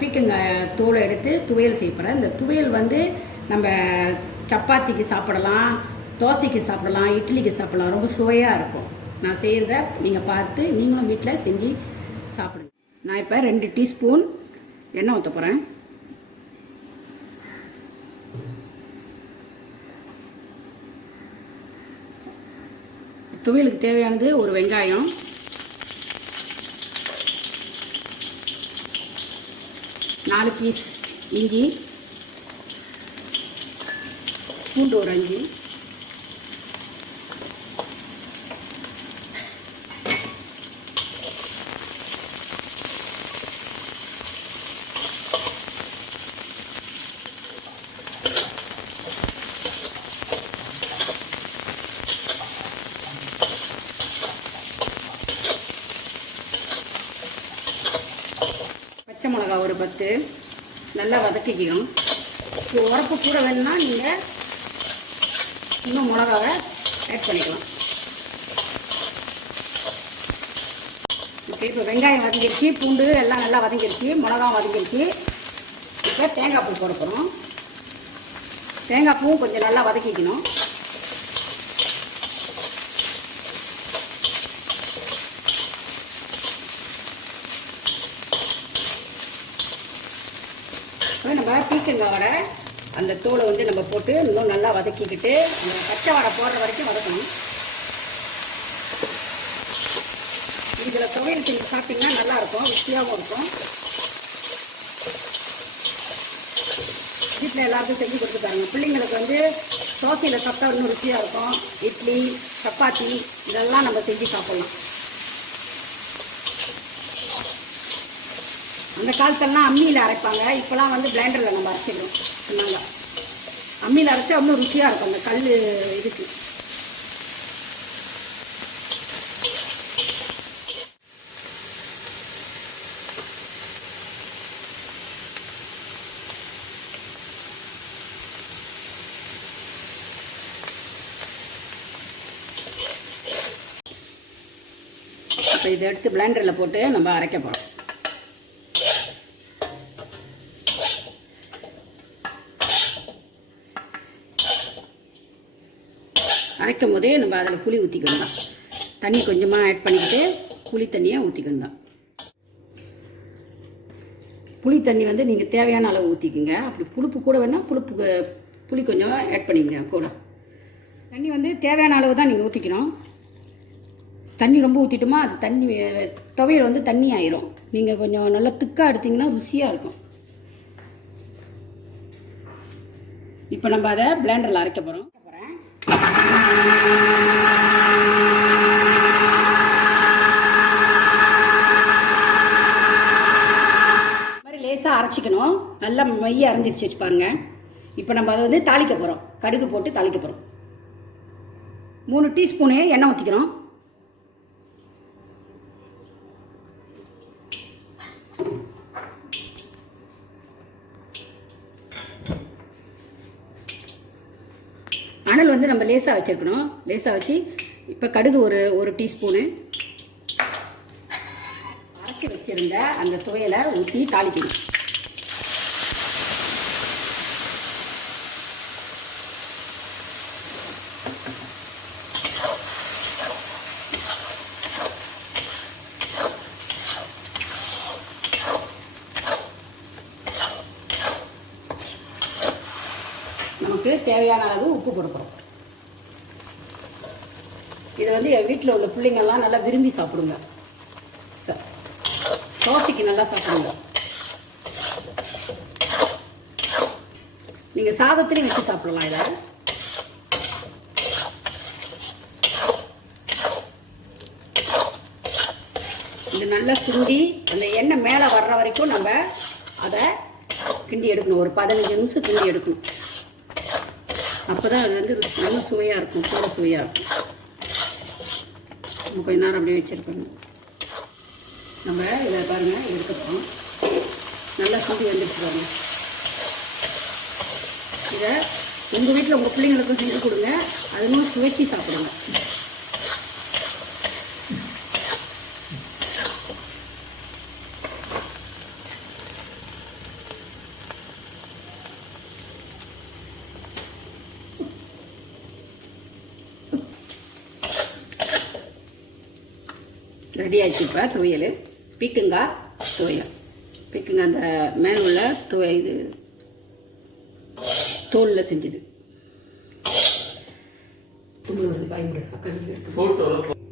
பீர்க்கங்காய் தோலை எடுத்து துவையல் செய்ய போகிறேன். இந்த துவையல் வந்து நம்ம சப்பாத்திக்கு சாப்பிடலாம், தோசைக்கு சாப்பிடலாம், இட்லிக்கு சாப்பிடலாம். ரொம்ப சுவையாக இருக்கும். நான் செய்கிறத நீங்கள் பார்த்து நீங்களும் வீட்டில் செஞ்சு சாப்பிடுங்க. நான் இப்போ 2 டீஸ்பூன் எண்ணெய் ஊற்ற போகிறேன். துவையலுக்கு தேவையானது ஒரு வெங்காயம், 4 பீஸ் இஞ்சி, பூண்டு ஒரு 5, பச்சை மிளகா ஒரு 10 நல்லா வதக்கிக்கணும். உரப்பு கூட வேணும்னா நீங்கள் இன்னும் மிளகாவை ஆட் பண்ணிக்கலாம். ஓகே, இப்போ வெங்காயம் வதங்கிருச்சு, பூண்டு எல்லாம் நல்லா வதங்கிருச்சு, மிளகாவும் வதங்கிருச்சு. இப்போ தேங்காய் பூ போட போகிறோம். தேங்காய் பூவும் கொஞ்சம் நல்லா வதக்கிக்கணும். நம்ம பீர்க்கங்காயோட அந்த தோலை வந்து நம்ம போட்டு இன்னும் நல்லா வதக்கிக்கிட்டு அந்த பச்சை வடை போடுற வரைக்கும் வதக்கணும். இதில் துவையல் செஞ்சு சாப்பிட்டிங்கன்னா நல்லாயிருக்கும், ருசியாகவும் இருக்கும். வீட்டில் எல்லாருக்கும் செஞ்சு கொடுத்து பாருங்க. பிள்ளைங்களுக்கு வந்து தோசையில் சாப்பிட்டா இன்னும் ருசியாக இருக்கும். இட்லி, சப்பாத்தி இதெல்லாம் நம்ம செஞ்சு சாப்பிட்லாம். அந்த காலத்திலலாம் அம்மியில் அரைப்பாங்க, இப்போலாம் வந்து பிளெண்டரில் நம்ம அரைச்சிக்கிறோம். அதனால அம்மியில் அரைச்சா இன்னும் ருசியாக இருக்கும். அந்த கல் இதுக்கு இப்போ இதை எடுத்து பிளெண்டரில் போட்டு நம்ம அரைக்க போகிறோம். அரைக்கும் போதே நம்ம அதில் புளி ஊற்றிக்கணும். தண்ணி கொஞ்சமாக ஆட் பண்ணிக்கிட்டு புளி தண்ணியை ஊற்றிக்கணும். புளி தண்ணி வந்து நீங்கள் தேவையான அளவு ஊற்றிக்குங்க. அப்படி புளிப்பு கூட வேணால் புளி கொஞ்சம் ஆட் பண்ணிக்கங்க கூட. தண்ணி வந்து தேவையான அளவு தான் நீங்கள் ஊற்றிக்கணும். தண்ணி ரொம்ப ஊற்றிட்டோமா அது தண்ணி துவையல் வந்து தண்ணி ஆயிரும். நீங்கள் கொஞ்சம் நல்லா திக்காக எடுத்திங்கன்னா ருசியாக இருக்கும். இப்போ நம்ம அதை பிளெண்டரில் அரைக்க போகிறோம். மாதிரி லேசாக அரைச்சிக்கணும். நல்லா மைய அரைஞ்சிருச்சு பாருங்க. இப்போ நம்ம அதை வந்து தாளிக்க போகிறோம். கடுகு போட்டு தாளிக்க போகிறோம். 3 டீஸ்பூனு எண்ணெய் ஊற்றிக்கிறோம். அனல் வந்து நம்ம லேசாக வச்சுருக்கணும். லேசாக வச்சு இப்போ கடுகு ஒரு டீஸ்பூனு, அரைச்சி வச்சுருந்த அந்த துவையலை ஊற்றி தாளிக்கணும். நமக்கு தேவையான அளவு உப்பு கொடுக்குறோம். இதை வந்து என் வீட்டில் உள்ள பிள்ளைங்கள்லாம் நல்லா விரும்பி சாப்பிடுங்க. தோசைக்கு நல்லா சாப்பிடுங்க. நீங்கள் சாதத்துலேயும் வச்சு சாப்பிடலாம். இதை இது நல்லா சுண்டி அந்த எண்ணெய் மேலே வர்ற வரைக்கும் நம்ம அதை கிண்டி எடுக்கணும். ஒரு 15 நிமிஷம் கிண்டி எடுக்கணும். அப்போ தான் அது வந்து நல்ல சுவையாக இருக்கும், கூட சுவையாக இருக்கும். நம்ம கொஞ்ச நேரம் அப்படியே வச்சுருக்கணும். நம்ம இதை பாருங்கள் எடுத்துப்போம். நல்லா சுண்டி வந்துடுச்சு பாருங்கள். இதை உங்கள் வீட்டில் உங்கள் பிள்ளைங்களுக்கும் செஞ்சு கொடுங்க. அதுவும் சுவைச்சி சாப்பிடுங்க. ரெடி ஆகிடுச்சு. இப்போ துவையல் பீக்கங்காய் துவையல். பீக்கங்காய் அந்த மேலே உள்ள இது தோலில் செஞ்சது. தும்பு வருது, காய் முடி அக்கா.